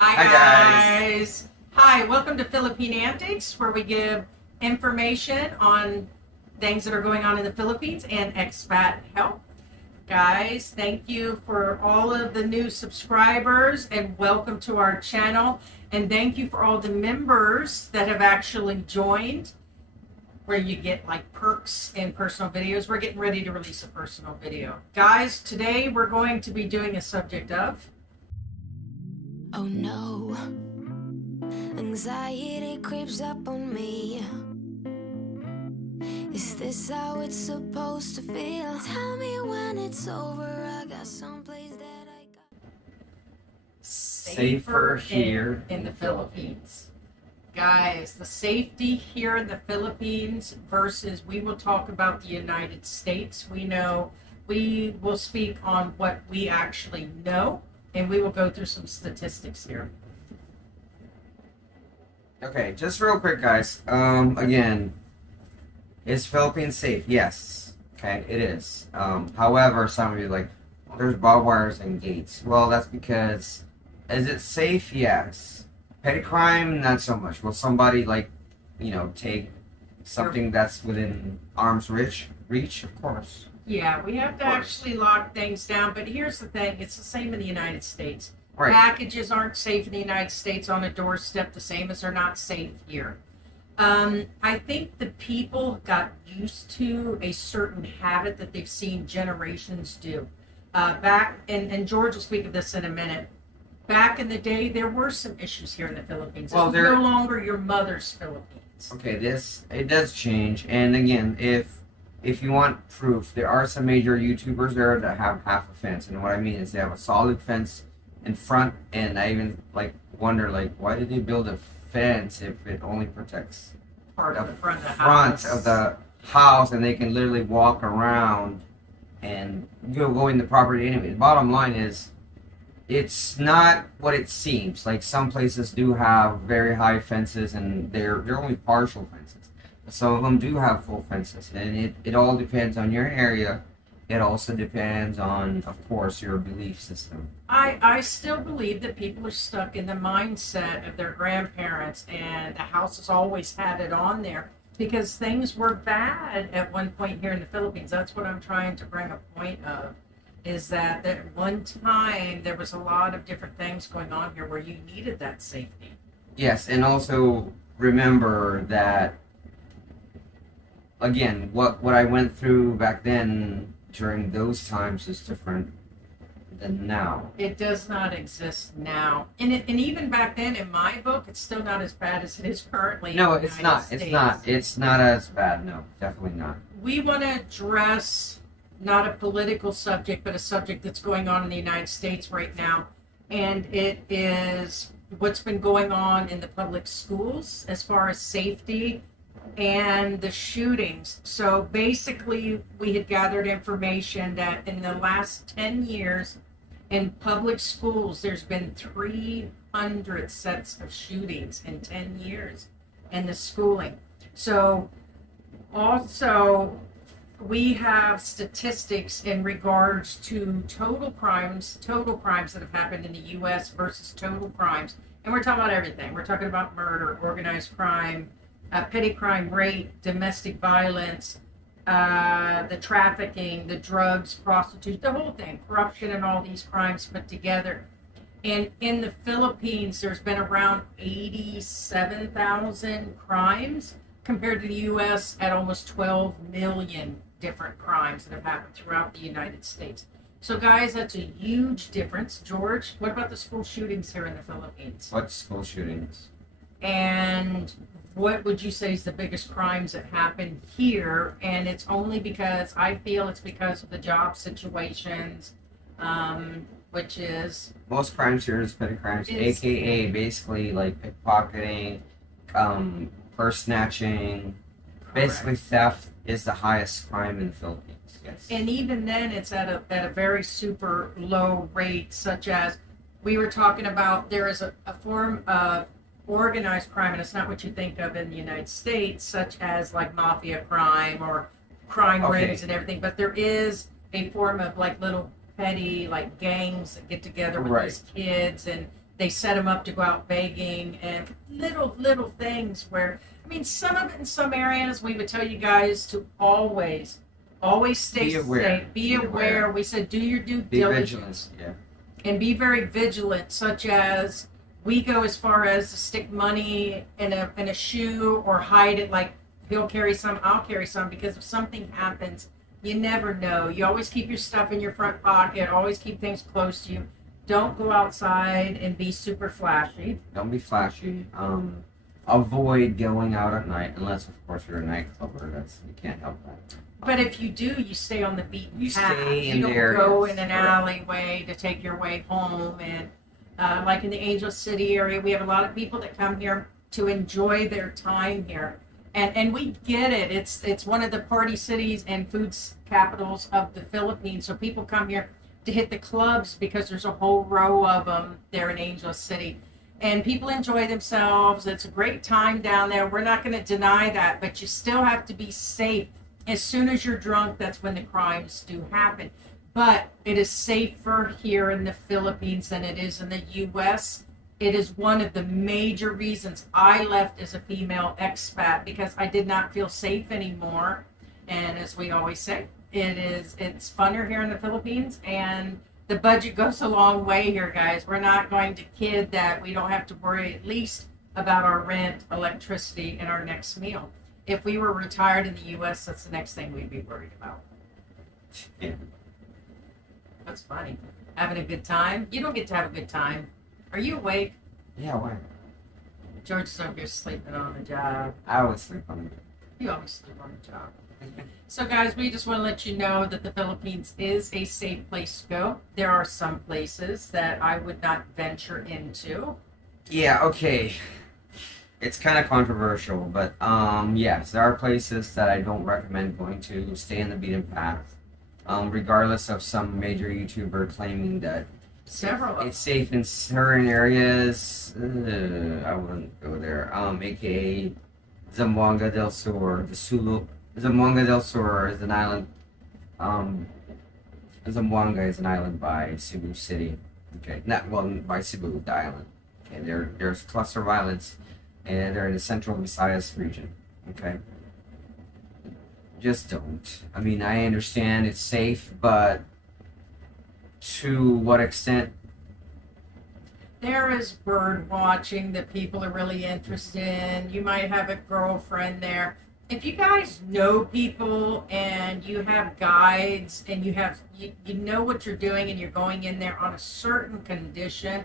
Hi Hi guys. guys. Hi, welcome to Philippine Antics, where we give information on things that are going on in the Philippines and expat help. Guys, thank you for all of the new subscribers and welcome to our channel. And thank you for all the members that have actually joined, where you get like perks and personal videos. We're getting ready to release a personal video. Guys, today we're going to be doing a subject of oh no, anxiety creeps up on me. Is this how it's supposed to feel? Tell me when it's over. I got someplace that I got. safer here in the Philippines. Guys, the safety here in the Philippines versus we will talk about the United States. We will speak on what we actually know, and we will go through some statistics here. Okay, just real quick, guys. Again, is Philippines safe? Yes. Okay, it is. However, some of you like, there's barbed wires and gates. Well, that's because, is it safe? Yes. Petty crime, not so much. Will somebody take something that's within arm's reach? Of course. Yeah, we have to actually lock things down, but here's the thing, it's the same in the United States. Right. Packages aren't safe in the United States on a doorstep, the same as they're not safe here. I think the people got used to a certain habit that they've seen generations do. And George will speak of this in a minute. Back in the day, there were some issues here in the Philippines. Well, It's no longer your mother's Philippines. Okay, it does change. And again, if you want proof, there are some major YouTubers there that have half a fence, and what I mean is they have a solid fence in front, and I even wonder why did they build a fence if it only protects Part of the front of the house, and they can literally walk around and go in the property anyway. The bottom line is, it's not what it seems. Like, some places do have very high fences, and they're only partial fences. Some of them do have full fences, and it all depends on your area. It also depends on, of course, your belief system. I still believe that people are stuck in the mindset of their grandparents, and the house has always had it on there because things were bad at one point here in the Philippines. That's what I'm trying to bring a point of, is that at one time there was a lot of different things going on here where you needed that safety. Yes, and also remember that, again, what I went through back then during those times is different than now. It does not exist now. And even back then, in my book, it's still not as bad as it is currently. No, in the it's United not. States. It's not as bad. No, definitely not. We want to address not a political subject, but a subject that's going on in the United States right now. And it is what's been going on in the public schools as far as safety and the shootings. So basically, we had gathered information that in the last 10 years in public schools, there's been 300 sets of shootings in 10 years in the schooling. So also, we have statistics in regards to total crimes that have happened in the U.S. versus total crimes. And we're talking about everything. We're talking about murder, organized crime, petty crime rate, domestic violence, the trafficking, the drugs, prostitution, the whole thing, corruption, and all these crimes put together. And in the Philippines, there's been around 87,000 crimes compared to the U.S. at almost 12 million different crimes that have happened throughout the United States. So, guys, that's a huge difference. George, what about the school shootings here in the Philippines? What school shootings? And what would you say is the biggest crimes that happen here? And it's only because I feel it's because of the job situations, which is most crimes here is petty crimes, aka basically like pickpocketing, purse snatching. correct. Basically, theft is the highest crime in the Philippines. Yes. And even then, it's at a very super low rate, such as we were talking about. There is a form of organized crime, and it's not what you think of in the United States, such as like mafia crime or crime rings and everything. But there is a form of like little petty like gangs that get together with these kids, and they set them up to go out begging, and little things where, I mean, some of it in some areas we would tell you guys to always stay Be aware. safe, be aware. We said do your due Be diligence. vigilant. Yeah. And be very vigilant, such as we go as far as to stick money in a shoe or hide it, like he'll carry some, I'll carry some, because if something happens, you never know. You always keep your stuff in your front pocket, always keep things close to you. Don't go outside and be super flashy. Don't be flashy. Avoid going out at night, unless of course you're a nightclubber. You can't help that. But if you do, you stay on the beaten You path. stay in you the don't areas. go in an Correct. alleyway to take your way home. And like in the Angel City area, we have a lot of people that come here to enjoy their time here. And we get it. It's one of the party cities and food capitals of the Philippines. So people come here to hit the clubs because there's a whole row of them there in Angel City. And people enjoy themselves. It's a great time down there. We're not going to deny that, but you still have to be safe. As soon as you're drunk, that's when the crimes do happen. But it is safer here in the Philippines than it is in the U.S. It is one of the major reasons I left as a female expat, because I did not feel safe anymore. And as we always say, it's funner here in the Philippines, and the budget goes a long way here, guys. We're not going to kid that we don't have to worry at least about our rent, electricity, and our next meal. If we were retired in the U.S., that's the next thing we'd be worried about. Yeah. That's funny. Having a good time? You don't get to have a good time. Are you awake? Yeah, why? George is over here sleeping on the job. I always sleep on it. You always sleep on the job. So, guys, we just want to let you know that the Philippines is a safe place to go. There are some places that I would not venture into. Yeah, okay. It's kind of controversial, but yes, there are places that I don't recommend going to. Stay in the beaten path. Regardless of some major YouTuber claiming that Several of it's safe in certain areas, I wouldn't go there. AKA Zamboanga del Sur, the Sulu. Zamboanga del Sur is an island. Zamboanga is an island by Cebu City. Okay, not well by Cebu, the island. Okay, there's cluster violence, and they're in the central Visayas region. Okay, just don't. I mean, I understand it's safe, but to what extent? There is bird watching that people are really interested in. You might have a girlfriend there. If you guys know people and you have guides and you know what you're doing and you're going in there on a certain condition,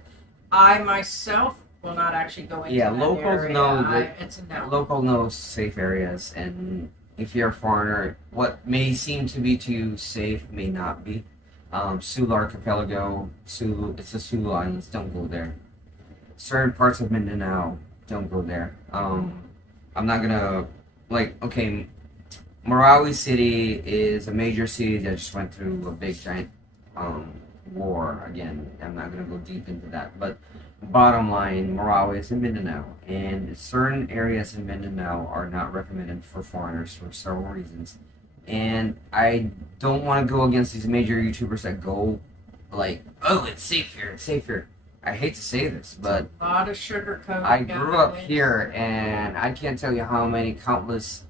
I myself will not actually go into that locals area. know that It's a no. local knows safe areas, and if you're a foreigner, what may seem to be to you safe may not be. Sulu Archipelago, Sulu, it's the Sulu Islands, don't go there. Certain parts of Mindanao, don't go there. I'm not gonna, okay, Marawi City is a major city that just went through a big giant war again. I'm not gonna go deep into that, but bottom line, Marawi is in Mindanao, and certain areas in Mindanao are not recommended for foreigners for several reasons. And I don't want to go against these major YouTubers that go oh, it's safe here, it's safe here. I hate to say this, but A lot of sugar coating. I grew up here, and I can't tell you how many countless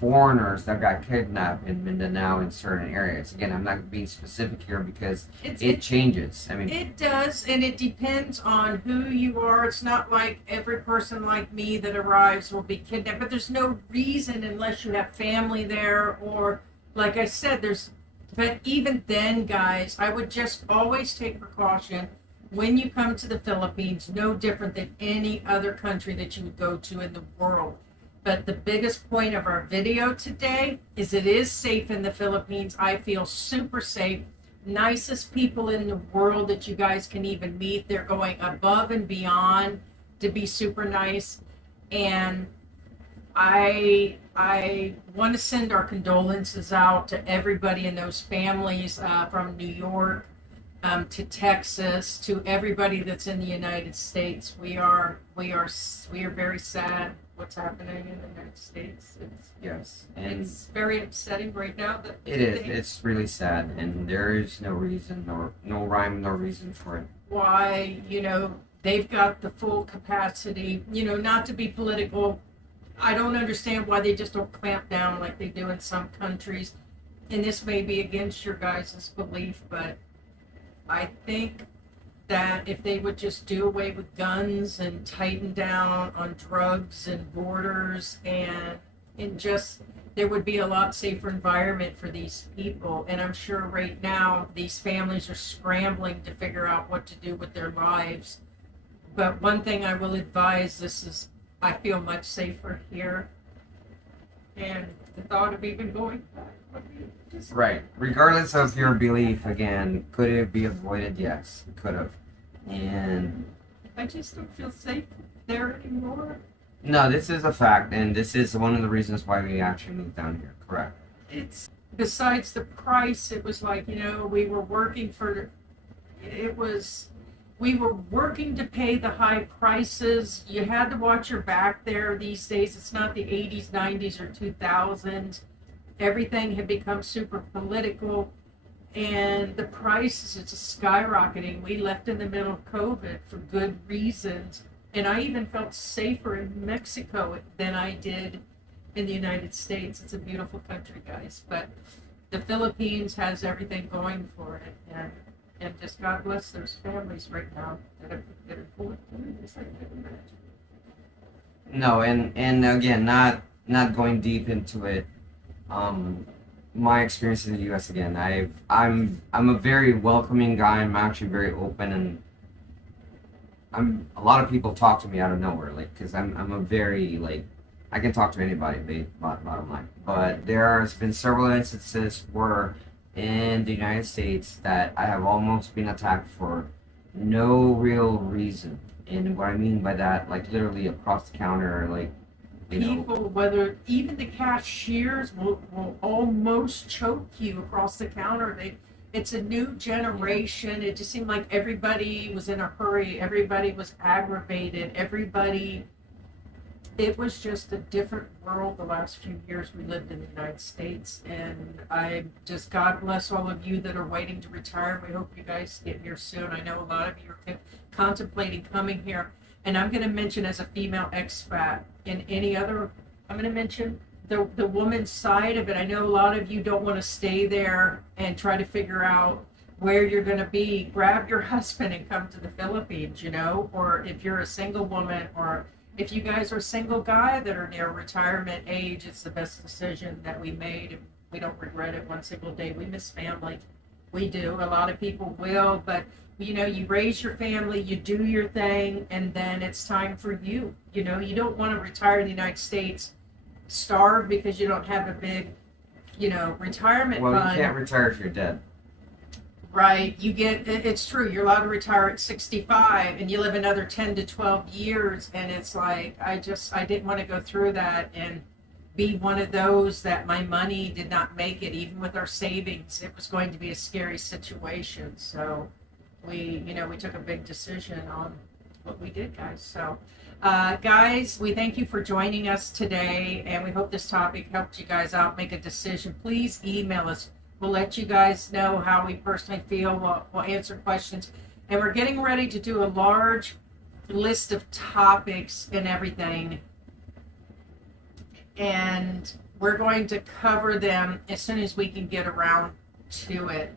foreigners that got kidnapped in Mindanao in certain areas. Again, I'm not being specific here because it changes. I mean, it does, and it depends on who you are. It's not like every person like me that arrives will be kidnapped, but there's no reason unless you have family there, or like I said, but even then, guys, I would just always take precaution when you come to the Philippines, no different than any other country that you would go to in the world. But the biggest point of our video today is it is safe in the Philippines. I feel super safe. Nicest people in the world that you guys can even meet. They're going above and beyond to be super nice. And I want to send our condolences out to everybody in those families from New York to Texas, to everybody that's in the United States. We are very sad what's happening in the United States. yes, and It's very upsetting right now. it is. It's really sad, and there is no reason, no rhyme, no reason for it. Why, they've got the full capacity, not to be political. I don't understand why they just don't clamp down like they do in some countries. And this may be against your guys' belief, but I think that if they would just do away with guns and tighten down on drugs and borders and just there would be a lot safer environment for these people. And I'm sure right now these families are scrambling to figure out what to do with their lives. But one thing I will advise, I feel much safer here. And the thought of even going back would be just... Right. Regardless of your belief, again, could it be avoided? Yes, it could have. And I just don't feel safe there anymore. no, this is a fact, and this is one of the reasons why we actually moved down here. Correct. It's besides the price, it was like, we were working to pay the high prices. You had to watch your back there these days. It's not the 80s, 90s, or 2000s. Everything had become super political, and the prices are just skyrocketing. We left in the middle of COVID for good reasons, and I even felt safer in Mexico than I did in the United States. It's a beautiful country, guys, but the Philippines has everything going for it, and just God bless those families right now that are going through this. I can't imagine. No, and again, not going deep into it. My experience in the U.S. again, I'm a very welcoming guy. I'm actually very open, and a lot of people talk to me out of nowhere, like, because I'm a very, like, I can talk to anybody, bottom line. But there has been several instances where in the United States that I have almost been attacked for no real reason. And what I mean by that, like, literally across the counter, like, People, whether even the cashiers will almost choke you across the counter. It's a new generation. It just seemed like everybody was in a hurry. Everybody was aggravated. It was just a different world the last few years we lived in the United States. And God bless all of you that are waiting to retire. We hope you guys get here soon. I know a lot of you are contemplating coming here. And I'm going to mention, as a female expat, I'm going to mention the woman's side of it. I know a lot of you don't want to stay there and try to figure out where you're going to be. Grab your husband and come to the Philippines, or if you're a single woman, or if you guys are a single guy that are near retirement age, it's the best decision that we made. And we don't regret it one single day. We miss family. We do. A lot of people will, but you raise your family, you do your thing, and then it's time for you. You don't want to retire in the United States, starve because you don't have a big, retirement fund. Well, you can't retire if you're dead. Right. It's true. You're allowed to retire at 65 and you live another 10 to 12 years. And it's like, I didn't want to go through that and be one of those that my money did not make it, even with our savings. It was going to be a scary situation. So we took a big decision on what we did, guys. So, guys, we thank you for joining us today, and we hope this topic helped you guys out make a decision. Please email us. We'll let you guys know how we personally feel. We'll answer questions, and we're getting ready to do a large list of topics and everything, and we're going to cover them as soon as we can get around to it.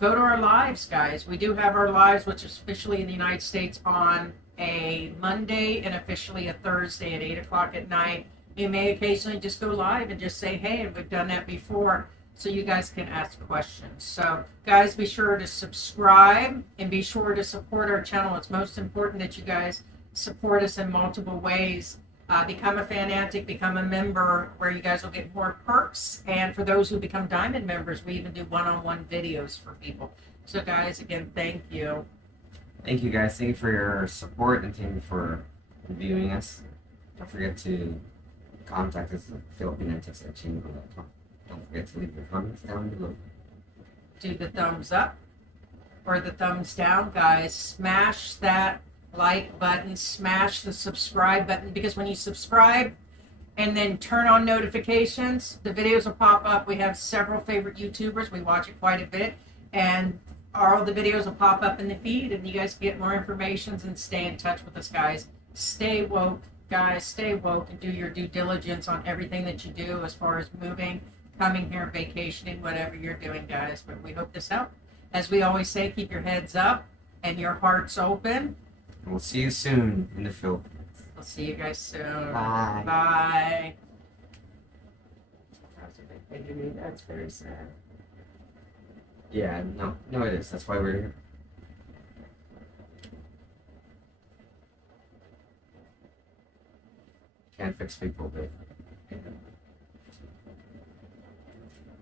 Go to our lives, guys. We do have our lives, which is officially in the United States on a Monday and officially a Thursday at 8 o'clock at night. You may occasionally just go live and just say, hey, and we've done that before, so you guys can ask questions. So, guys, be sure to subscribe and be sure to support our channel. It's most important that you guys support us in multiple ways. Become a Fanantic, become a member, where you guys will get more perks. And for those who become Diamond members, we even do one-on-one videos for people. So, guys, again, thank you. Thank you, guys. Thank you for your support, and thank you for viewing us. Don't forget to contact us at Philippineantics@gmail.com. Don't forget to leave your comments down below. Do the thumbs up or the thumbs down, guys. Smash that like button, smash the subscribe button, because when you subscribe and then turn on notifications, the videos will pop up. We have several favorite YouTubers. We watch it quite a bit, and all the videos will pop up in the feed, and you guys can get more information and stay in touch with us, guys. Stay woke, guys. Stay woke and do your due diligence on everything that you do as far as moving, coming here, vacationing, whatever you're doing, guys. But we hope this helped. As we always say, keep your heads up and your hearts open. And we'll see you soon in the Philippines. We'll see you guys soon. Bye. Bye. That's very sad. Yeah, no, it is. That's why we're here. Can't fix people, but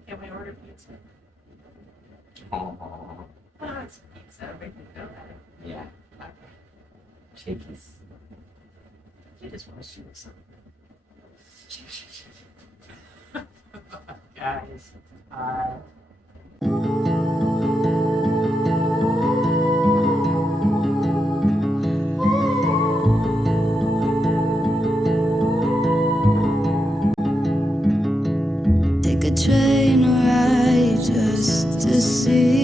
Can we order pizza? oh, Oh, it's pizza. We can go there. yeah, Okay. shakies. You just want to shoot something. Guys, Take a train ride just to see